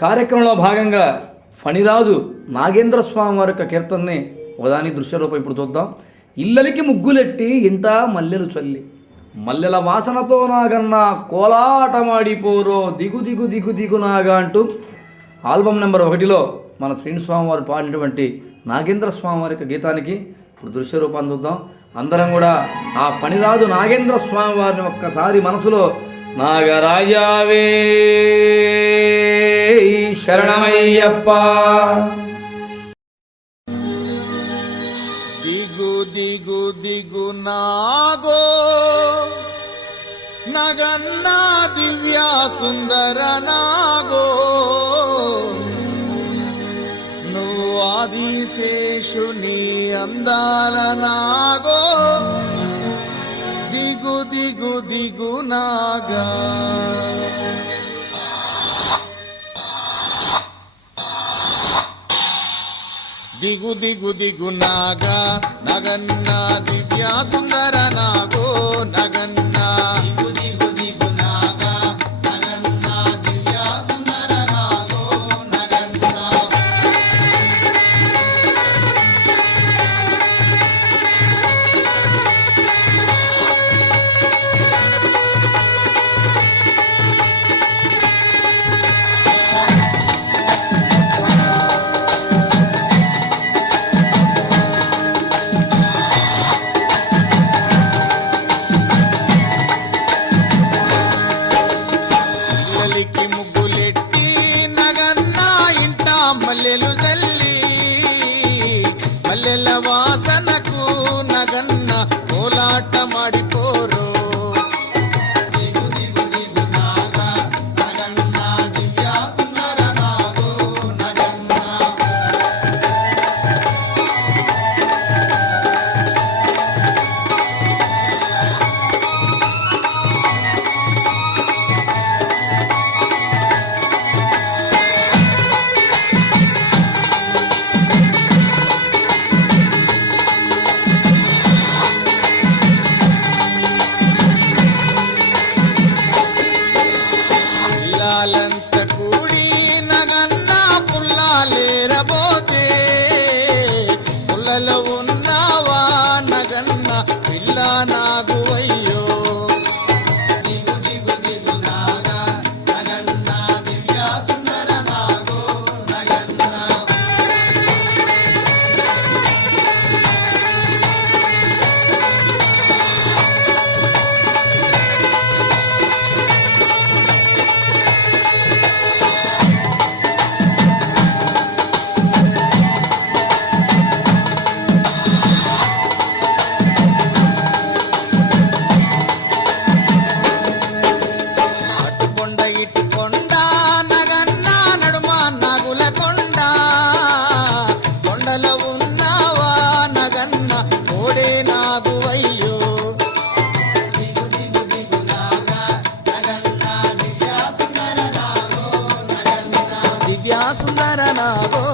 కార్యక్రమంలో భాగంగా ఫణిరాజు నాగేంద్ర స్వామి వారి యొక్క కీర్తనని ఒకదాని దృశ్యరూపం ఇప్పుడు చూద్దాం. ఇల్లలికి ముగ్గులెట్టి ఇంట మల్లెలు చల్లి మల్లెల వాసనతో నాగన్న కోలాటమాడిపోరో దిగు దిగు దిగు దిగు నాగా అంటూ ఆల్బమ్ నెంబర్ 1లో మన శ్రీనిస్వామి వారు పాడినటువంటి నాగేంద్ర స్వామి వారి యొక్క గీతానికి ఇప్పుడు దృశ్యరూపాన్ని చూద్దాం. అందరం కూడా ఆ ఫణిరాజు నాగేంద్ర స్వామి వారిని ఒక్కసారి మనసులో నాగరాజావే శరణమయ్యప్ప దిగు దిగు దిగు నాగో నగన్నా దివ్యా సుందర నాగో నువ్వు ఆదిశేషుని అందాల నాగో దిగు దిగు దిగు నాగా దిగు దిగు దిగు నాగా నగన్నా దివ్యా సుందర నాగో నగన్నా దిగు దిగు దిగు నాగా నగన్నా దివ్యా సుందర నాగో నగన్నా మల్లెలు తల్లి మల్లెల వాసనకు నగన్న కోలాట మాడిపోరు దిగు దిగు దిగు నాగా నగన్న దివ్యా సుందర నాగో నగన్న పిల్లాలంత కూడి నగన్న పుల్లాలేరబోతే పుల్లలో ఉన్నావా నగన్న పిల్ల నాగువయ్యో దిగు దిగు దిగు నాగా నగన్న దివ్యా సుందర నాగో నగన్న సుందర నాగో